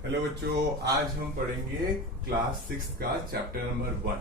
Hello बच्चों, आज हम पढ़ेंगे क्लास 6 का chapter number 1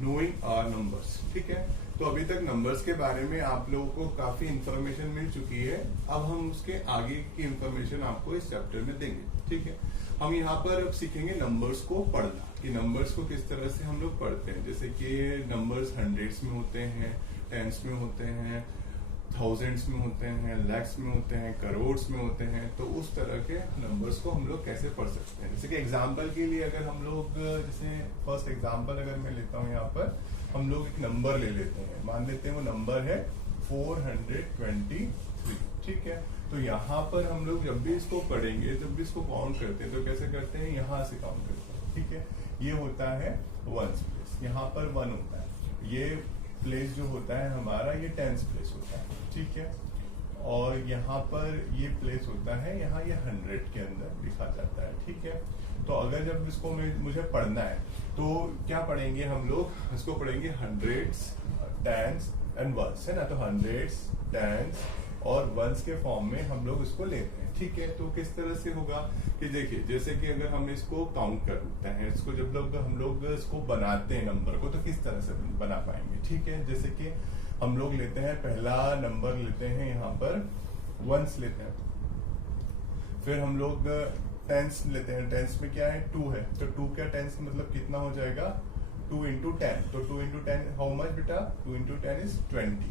knowing our numbers. ठीक है, तो अभी तक नंबर्स के बारे में आप लोगों को काफी इंफॉर्मेशन मिल चुकी है। अब हम उसके आगे की इंफॉर्मेशन आपको इस चैप्टर में देंगे। ठीक है, हम यहाँ पर अब सीखेंगे नंबर्स को पढ़ना, कि नंबर्स को किस तरह से हम लोग पढ़ते हैं। जैसे कि नंबर्स हंड्रेड्स में होते हैं, टेंस में होते हैं, थाउजेंड्स में होते हैं, लैक्स में होते हैं, करोड्स में होते हैं। तो उस तरह के नंबर्स को हम लोग कैसे पढ़ सकते हैं। जैसे कि एग्जांपल के लिए अगर हम लोग, जैसे फर्स्ट एग्जांपल अगर मैं लेता हूँ, यहाँ पर हम लोग एक नंबर ले लेते हैं। मान लेते हैं वो नंबर है 423। ठीक है, तो यहाँ पर हम लोग जब भी इसको पढ़ेंगे, जब भी इसको काउंट करते हैं, तो कैसे करते हैं, यहाँ से काउंट करते हैं। ठीक है, ये होता है वंस प्लेस, यहाँ पर 1 होता है। ये प्लेस जो होता है हमारा, ये टेंस प्लेस होता है। ठीक है, और यहाँ पर ये प्लेस होता है, यहाँ ये 100 के अंदर लिखा जाता है। ठीक है, तो अगर जब इसको मुझे पढ़ना है तो क्या पढ़ेंगे हम लोग, इसको पढ़ेंगे हंड्रेड्स, टेंस एंड वंस, है ना। तो हंड्रेड्स, टेंस और वंस के फॉर्म में हम लोग इसको लेते हैं। ठीक है, तो किस तरह से होगा कि देखिए, जैसे कि अगर हम इसको काउंट करते हैं, इसको जब हम लोग इसको बनाते हैं नंबर को, तो किस तरह से बना पाएंगे। ठीक है, जैसे कि हम लोग लेते हैं, पहला नंबर लेते हैं, यहाँ पर वंस लेते हैं। फिर हम लोग टेंस लेते हैं। टेंस में क्या है, 2 है, तो 2 का टेंस मतलब कितना हो जाएगा, 2 into 10। तो 2 into 10 हाउ मच बेटा, 2 into 10 is 20।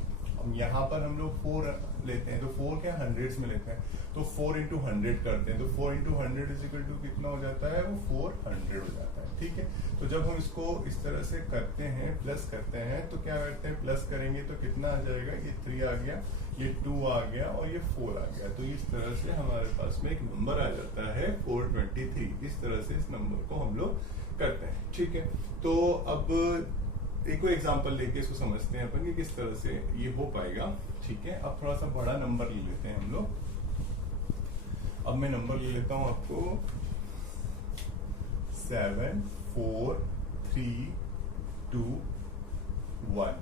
यहाँ पर हम लोग 4 लेते हैं, तो 4 क्या हंड्रेड्स में लेते हैं, तो 4 into 100 करते हैं। तो 4 into 100 इज इक्वल टू कितना हो जाता है, वो 400 हो जाता है। ठीक है, तो जब हम इसको इस तरह से करते हैं, प्लस करते हैं, तो क्या करते हैं, प्लस करेंगे तो कितना आ जाएगा, ये 3 आ गया, ये 2 आ गया और ये 4 आ गया। तो इस तरह से हमारे पास में एक नंबर आ जाता है 423। इस तरह से इस नंबर को हम लोग करते हैं। ठीक है, तो अब एक और एग्जांपल लेके इसको समझते हैं अपन कि किस तरह से ये हो पाएगा। ठीक है, अब थोड़ा सा बड़ा नंबर ले लेते हैं हम लोग। अब मैं नंबर ले लेता हूं आपको 7 4 3 2 1।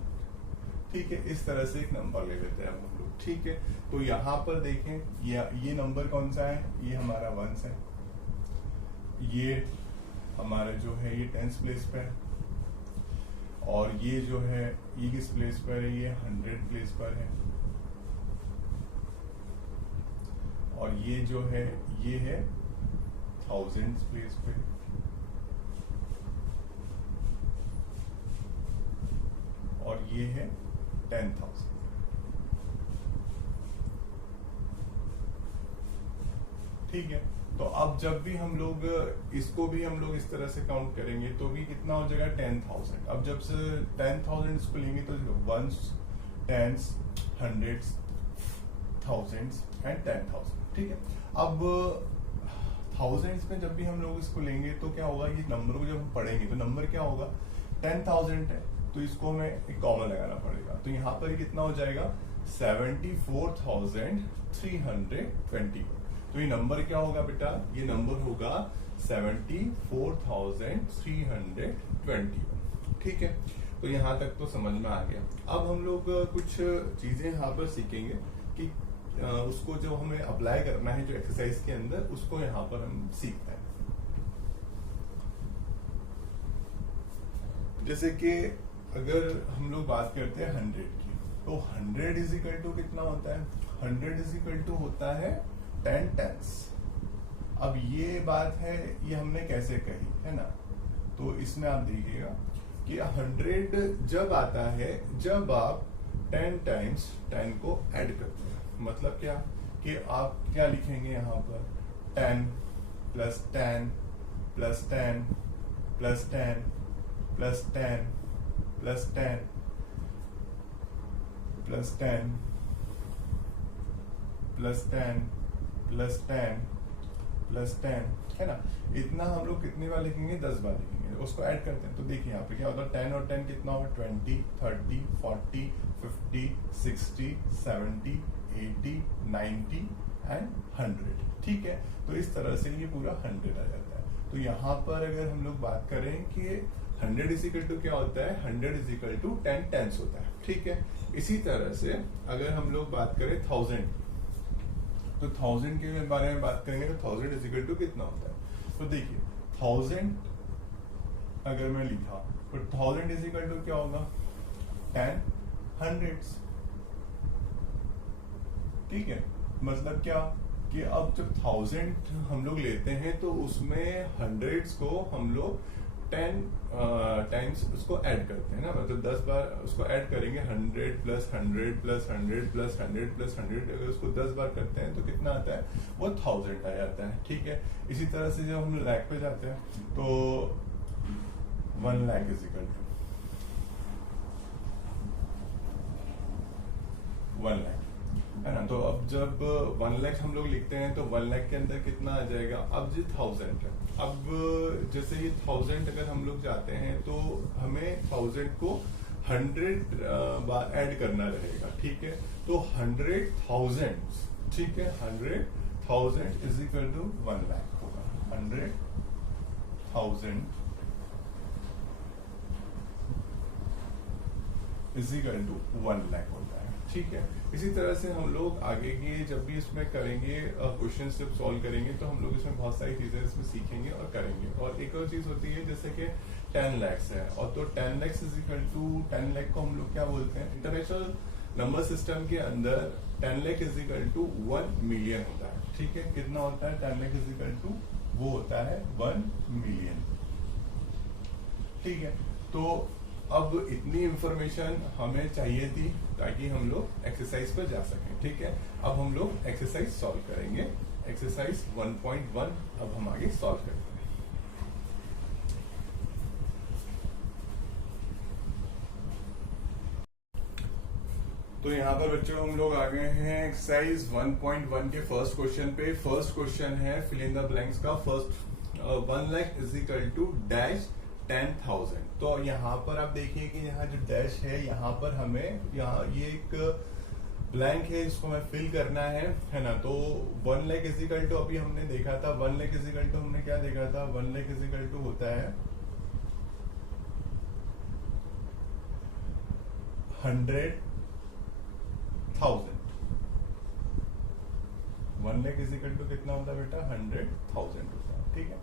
ठीक है, इस तरह से एक नंबर ले लेते हैं हम लोग। ठीक है, तो यहाँ पर देखें, ये नंबर कौन सा है, ये हमारा वंस है। ये हमारा जो है ये टेंस प्लेस पे है, और ये जो है ये किस प्लेस पर है, ये 100 प्लेस पर है। और ये जो है ये है थाउजेंड्स प्लेस पे, और ये है 10,000। ठीक है, तो अब जब भी हम लोग इसको भी हम लोग इस तरह से काउंट करेंगे तो भी कितना हो जाएगा, 10,000। अब जब से 10,000 इसको लेंगे तो ones, tens, hundreds, thousands and 10,000। ठीक है, अब थाउजेंड्स में जब भी हम लोग इसको लेंगे तो क्या होगा, ये नंबर को जब हम पढ़ेंगे तो नंबर क्या होगा, 10,000 है, तो इसको हमें एक कॉमन लगाना पड़ेगा। तो यहाँ पर कितना हो जाएगा, 74,320। तो ये नंबर क्या होगा बेटा, ये नंबर होगा 74,321। ठीक है, तो यहाँ तक तो समझ में आ गया। अब हम लोग कुछ चीजें यहाँ पर सीखेंगे कि उसको जो हमें अप्लाई करना है जो एक्सरसाइज के अंदर, उसको यहाँ पर हम सीखते हैं। जैसे कि अगर हम लोग बात करते हैं 100 की, तो 100 इज इक्वल टू कितना होता है, 100 इज इक्वल टू होता है 10 टेंस। अब ये बात है, ये हमने कैसे कही है ना, तो इसमें आप देखिएगा कि 100 जब आता है जब आप 10 टाइम्स 10 को ऐड करते हैं। मतलब क्या कि आप क्या लिखेंगे यहाँ पर, 10 plus 10 plus 10 plus 10 plus 10 plus 10 plus 10 plus 10 plus 10 plus 10, है ना। इतना हम लोग कितनी बार लिखेंगे, 10 बार लिखेंगे। उसको ऐड करते हैं तो देखिए यहाँ पे क्या होता है, 10 और 10 कितना होगा, 20 30 40 50 60 70 80 90 एंड 100। ठीक है, तो इस तरह से ये पूरा 100 आ जाता है। तो यहाँ पर अगर हम लोग बात करें कि 100 इज इक्वल टू क्या होता है, 100 इज इक्वल टू 10 टेंस होता है। ठीक है, इसी तरह से अगर हम लोग बात करें 1000, तो 1000 के बारे में बात करेंगे तो 1000 इज इक्वल टू कितना होता है, तो देखिए 1000 अगर मैं लिखा तो 1000 इज इक्वल टू क्या होगा 10 हंड्रेड्स। ठीक है, मतलब क्या कि अब जब 1000 हम लोग लेते हैं तो उसमें हंड्रेड्स को हम लोग 10 टाइम्स उसको ऐड करते हैं ना, मतलब 10 बार उसको ऐड करेंगे 100 प्लस 100 प्लस 100 प्लस 100 प्लस 100, अगर उसको 10 बार करते हैं तो कितना आता है वो 1000 आ जाता है। ठीक है, इसी तरह से जब हम लाख पे जाते हैं तो 1 lakh is equal to 1 lakh, है ना। तो अब जब 1 लाख हम लोग लिखते हैं तो 1 लाख के अंदर कितना आ जाएगा, अब जी 1000 है, अब जैसे ये 1000 अगर हम लोग जाते हैं तो हमें 1000 को 100 बार ऐड करना रहेगा। ठीक है, तो 100,000, ठीक है, 100,000 इज इक्वल टू 1 लाख होगा। 100,000 इज इक्वल टू 1 लाख होता है। ठीक है, इसी तरह से हम लोग आगे के जब भी इसमें करेंगे क्वेश्चन जब सॉल्व करेंगे तो हम लोग इसमें बहुत सारी चीजें इसमें सीखेंगे और करेंगे। और एक और चीज होती है जैसे कि 10 lakhs है, और तो 10 lakhs is equal to 10 lakh को हम लोग क्या बोलते हैं इंटरनेशनल नंबर सिस्टम के अंदर 10 lakh is equal to 1 million होता है। ठीक है, कितना होता है 10 लाख इज इक्वल टू, वो होता है 1 मिलियन। ठीक है, तो अब इतनी इंफॉर्मेशन हमें चाहिए थी ताकि हम लोग एक्सरसाइज पर जा सकें। ठीक है, अब हम लोग एक्सरसाइज सॉल्व करेंगे। एक्सरसाइज 1.1 अब हम आगे सॉल्व करते हैं। तो यहाँ पर बच्चों हम लोग आ गए हैं एक्सरसाइज 1.1 के फर्स्ट क्वेश्चन पे। फर्स्ट क्वेश्चन है फिल इन द ब्लैंक्स का। First 1 lakh is equal to dash 10,000। तो यहाँ पर आप देखिए कि यहाँ जो डैश है यहाँ पर हमें यहाँ ये एक ब्लैंक है, इसको हमें फिल करना है ना। तो 1 लाख इज इक्वल टू अभी हमने देखा था 1 लाख इज इक्वल टू हमने क्या देखा था 1 लाख इज इक्वल टू होता है 100,000। 1 लाख इज इक्वल टू कितना होता है बेटा 100,000 होता है। ठीक है,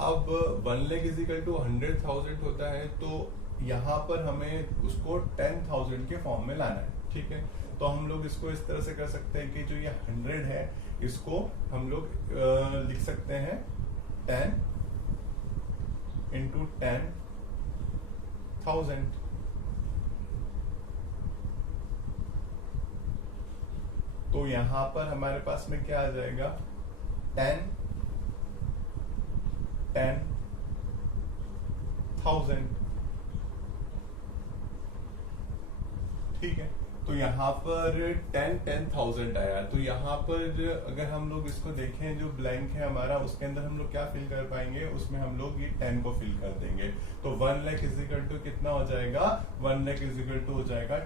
अब 1 लाख इज इक्वल टू 100,000 होता है तो यहाँ पर हमें उसको 10,000 के फॉर्म में लाना है। ठीक है, तो हम लोग इसको इस तरह से कर सकते हैं कि जो ये 100 है इसको हम लोग लिख सकते हैं 10 इंटू 10,000। तो यहाँ पर हमारे पास में क्या आ जाएगा 10,000। ठीक है, तो यहाँ पर 10,000 आया। तो यहाँ पर अगर हम लोग इसको देखें जो ब्लैंक है हमारा उसके अंदर हम लोग क्या फिल कर पाएंगे, उसमें हम लोग ये 10 को फिल कर देंगे। तो 1 लाख इज इक्वल टू कितना हो जाएगा 1 लाख इज इक्वल टू हो जाएगा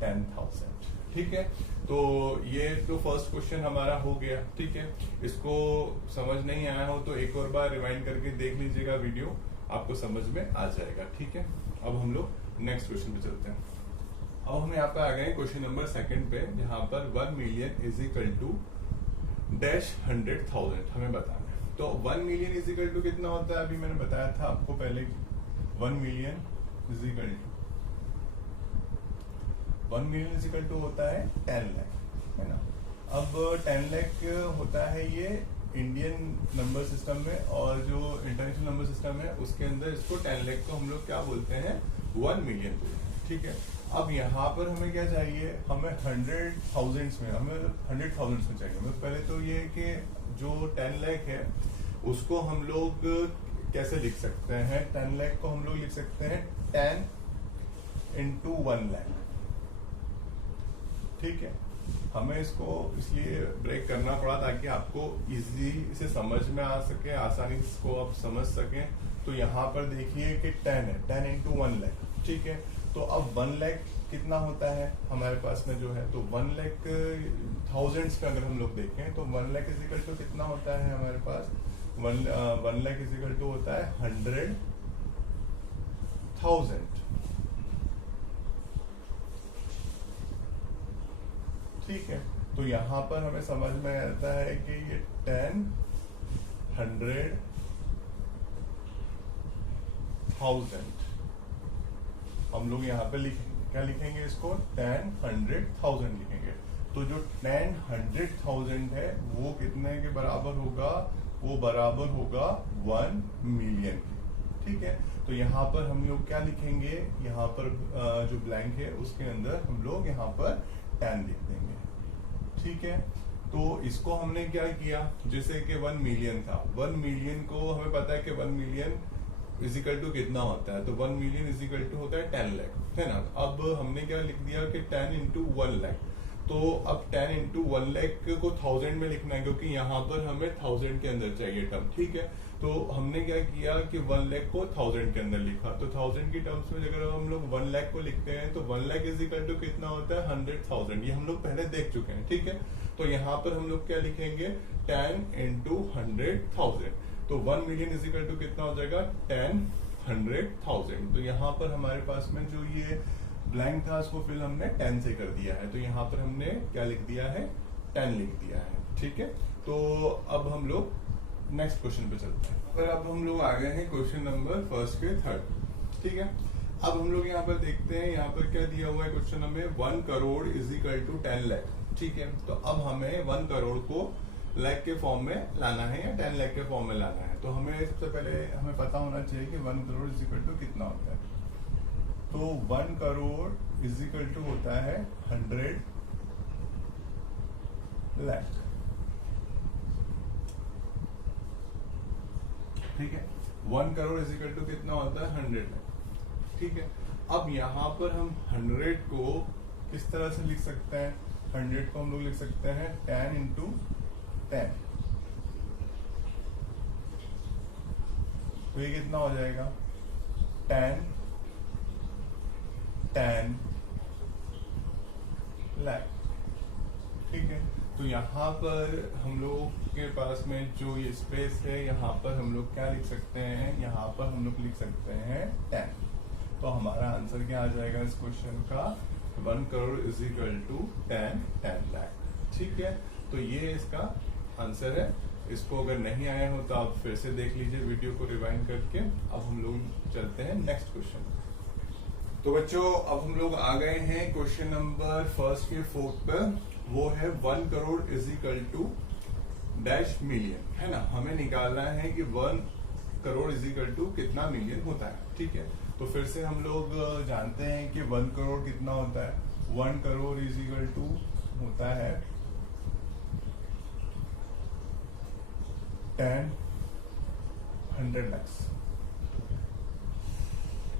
10,000। ठीक है, तो ये तो फर्स्ट क्वेश्चन हमारा हो गया। ठीक है, इसको समझ नहीं आया हो तो एक और बार रिवाइंड करके देख लीजिएगा वीडियो, आपको समझ में आ जाएगा। ठीक है, अब हम लोग नेक्स्ट क्वेश्चन पे चलते हैं। अब हम यहाँ पे आ गए क्वेश्चन नंबर 2 पे, जहां पर 1 million is equal to dash 100,000 हमें बताना है। तो 1 मिलियन इज इक्वल टू कितना होता है, अभी मैंने बताया था आपको पहले 1 million is equal to 1 million is equal to होता है 10 लाख, है ना। अब 10 लाख होता है ये इंडियन नंबर सिस्टम में, और जो इंटरनेशनल नंबर सिस्टम है उसके अंदर इसको 10 लाख को हम लोग क्या बोलते हैं 1 मिलियन बोलते हैं। ठीक है, अब यहाँ पर हमें क्या चाहिए, हमें 100,000 में, हमें 100,000 में चाहिए। हमें पहले तो ये कि जो 10 लाख है उसको हम लोग कैसे लिख सकते हैं, 10 लाख को हम लोग लिख सकते हैं 10 इंटू 1 लाख। ठीक है, हमें इसको इसलिए ब्रेक करना पड़ा ताकि आपको इजी से समझ में आ सके, आसानी से इसको आप समझ सकें। तो यहाँ पर देखिए कि 10 है, 10 इंटू 1 लाख। ठीक है, तो अब 1 लाख कितना होता है हमारे पास में जो है, तो 1 लाख थाउजेंड्स का अगर हम लोग देखें तो 1 लाख इज इक्वल टू कितना होता है हमारे पास 1 लाख इज इक्वल टू होता है 100,000। ठीक है, तो यहाँ पर हमें समझ में आता है कि ये 10 100,000 हम लोग यहाँ पे लिखेंगे, क्या लिखेंगे इसको, 10,100,000 लिखेंगे। तो जो 10,100,000 है वो कितने के बराबर होगा, वो बराबर होगा 1 मिलियन के, ठीक है। तो यहाँ पर हम लोग क्या लिखेंगे, यहाँ पर जो ब्लैंक है उसके अंदर हम लोग यहाँ पर 10 लिख देंगे, ठीक है। तो इसको हमने क्या किया, जैसे कि 1 मिलियन था, 1 मिलियन को हमें पता है कि 1 मिलियन इजिकल टू कितना होता है, तो 1 मिलियन इजिकल टू होता है 10 लाख, है ना। अब हमने क्या लिख दिया कि 10 इंटू 1 लाख, तो अब 10 इंटू 1 लाख को 1000 में लिखना है, क्योंकि यहाँ पर हमें 1000 के अंदर चाहिए टर्म, ठीक है। तो हमने क्या किया कि 1 लाख को 1000 के अंदर लिखा, तो 1000 की टर्म्स में अगर हम लोग 1 लाख को लिखते हैं तो 1 लाख इजिकल टू कितना होता है 100,000, ये हम लोग पहले देख चुके हैं, ठीक है। तो यहाँ पर हम लोग क्या लिखेंगे 10 इंटू 100,000, तो 1 मिलियन इजिकल टू कितना हो जाएगा 10,100,000। तो यहाँ पर हमारे पास में जो ये ब्लैंक था उसको फिल हमने 10 से कर दिया है, तो यहाँ पर हमने क्या लिख दिया है 10 लिख दिया है, ठीक है। तो अब हम लोग नेक्स्ट क्वेश्चन पे चलते हैं। पर अब हम लोग आ गए हैं क्वेश्चन नंबर फर्स्ट के थर्ड, ठीक है। अब हम लोग यहाँ पर देखते हैं, यहाँ पर क्या दिया हुआ है क्वेश्चन हमें 1 करोड़ इजिकल टू 10 लाख, ठीक है। तो अब हमें 1 करोड़ को लाख के फॉर्म में लाना है या 10 लाख के फॉर्म में लाना है। तो हमें सबसे पहले हमें पता होना चाहिए कि 1 करोड़ इजिकल टू कितना होता है। तो 1 करोड़ इजिकल टू होता है 100 लाख, ठीक है। 1 करोड़ इजिकल टू कितना होता है 100 लाख, ठीक है। अब यहाँ पर हम 100 को किस तरह से लिख सकते हैं, 100 को हम लोग लिख सकते हैं 10 इंटू 10, तो ये कितना हो जाएगा 10 लाख, ठीक है। तो यहाँ पर हम लोग के पास में जो ये स्पेस है, यहाँ पर हम लोग क्या लिख सकते हैं, यहाँ पर हम लोग लिख सकते हैं 10। तो हमारा आंसर क्या आ जाएगा इस क्वेश्चन का, 1 करोड़ इजिकल टू 10 लाख, ठीक है। तो ये इसका आंसर है। इसको अगर नहीं आया हो तो आप फिर से देख लीजिए वीडियो को रिवाइंड करके। अब हम लोग चलते हैं नेक्स्ट क्वेश्चन। तो बच्चों अब हम लोग आ गए हैं क्वेश्चन नंबर फर्स्ट के फोर्थ पर, वो है 1 crore is equal to dash million, है ना। हमें निकालना है कि 1 करोड़ इजिकल टू कितना मिलियन होता है, ठीक है। तो फिर से हम लोग जानते हैं कि 1 करोड़ कितना होता है, 1 करोड़ इजिकल टू होता है 100 लाख,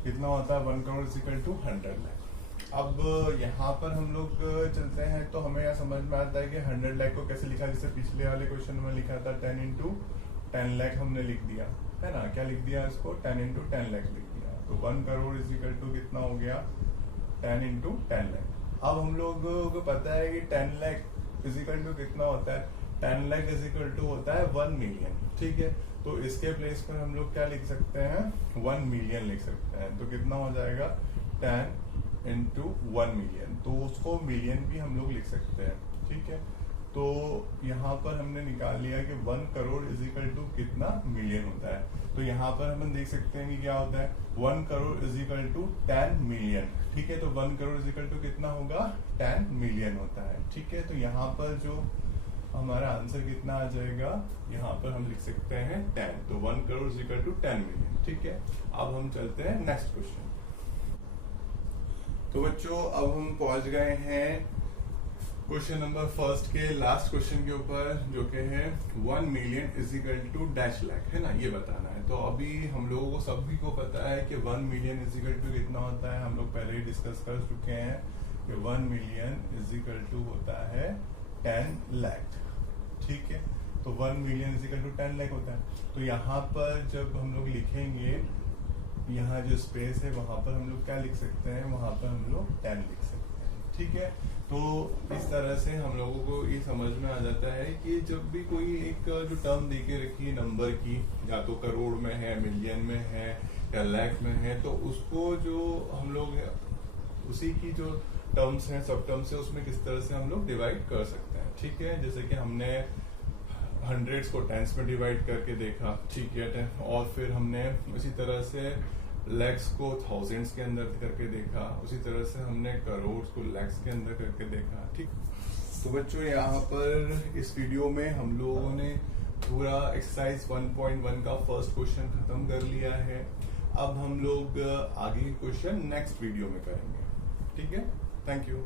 कितना होता है 1 करोड़ इजिकल टू 100 लाख। अब यहाँ पर हम लोग चलते हैं तो हमें यह समझ में आता है कि 100 लाख को कैसे लिखा, जैसे पिछले वाले क्वेश्चन में लिखा था 10 इंटू 10 लाख हमने लिख दिया, है ना। क्या लिख दिया इसको 10 इंटू 10 लाख लिख दिया। तो 1 करोड़ इजिकल टू कितना हो गया 10 इंटू 10 लाख। अब हम लोग को पता है कि 10 लाख इजिकल टू कितना होता है, 10 लाख इजिकल टू होता है 1 मिलियन, ठीक है। तो इसके प्लेस पर हम लोग क्या लिख सकते हैं 1 मिलियन लिख सकते हैं। तो कितना हो जाएगा 10 इंटू 1 मिलियन, तो उसको मिलियन भी हम लोग लिख सकते हैं, ठीक है। तो यहाँ पर हमने निकाल लिया कि 1 करोड़ इजिकल टू कितना मिलियन होता है। तो यहाँ पर हम देख सकते हैं कि क्या होता है 1 करोड़ इजिकल टू 10 मिलियन, ठीक है। तो 1 करोड़ इजिकल टू कितना होगा 10 मिलियन होता है, ठीक है। तो यहाँ पर जो हमारा आंसर कितना आ जाएगा, यहाँ पर हम लिख सकते हैं 10, तो 1 करोड़ इजिकल टू 10 मिलियन, ठीक है। अब हम चलते हैं नेक्स्ट क्वेश्चन। तो बच्चों अब हम पहुंच गए हैं क्वेश्चन नंबर फर्स्ट के लास्ट क्वेश्चन के ऊपर, जो कि है 1 million is equal to dash lakh, है ना, ये बताना है। तो अभी हम लोगों को सभी को पता है कि 1 मिलियन इजिकल टू कितना होता है, हम लोग पहले ही डिस्कस कर चुके हैं कि 1 मिलियन इजिकल टू होता है 10 लाख, ठीक है। तो 1 मिलियन इजिकल टू 10 लाख होता है। तो यहाँ पर जब हम लोग लिखेंगे, यहाँ जो स्पेस है वहां पर हम लोग क्या लिख सकते हैं, वहां पर हम लोग 10 लिख सकते हैं, ठीक है। तो इस तरह से हम लोगों को ये समझ में आ जाता है कि जब भी कोई एक जो टर्म देके रखी है नंबर की, या तो करोड़ में है, मिलियन में है या लाख में है, तो उसको जो हम लोग उसी की जो टर्म्स हैं, सब टर्म्स है, उसमें किस तरह से हम लोग डिवाइड कर सकते हैं, ठीक है। जैसे कि हमने हंड्रेड्स को टेंस में डिवाइड करके देखा, ठीक है। और फिर हमने उसी तरह से लैक्स को थाउजेंड्स के अंदर करके देखा, उसी तरह से हमने करोड़ को लैक्स के अंदर करके देखा, ठीक। तो बच्चों यहाँ पर इस वीडियो में हम लोगों ने पूरा एक्सरसाइज 1.1 का फर्स्ट क्वेश्चन खत्म कर लिया है। अब हम लोग आगे क्वेश्चन नेक्स्ट वीडियो में करेंगे, ठीक है। Thank you.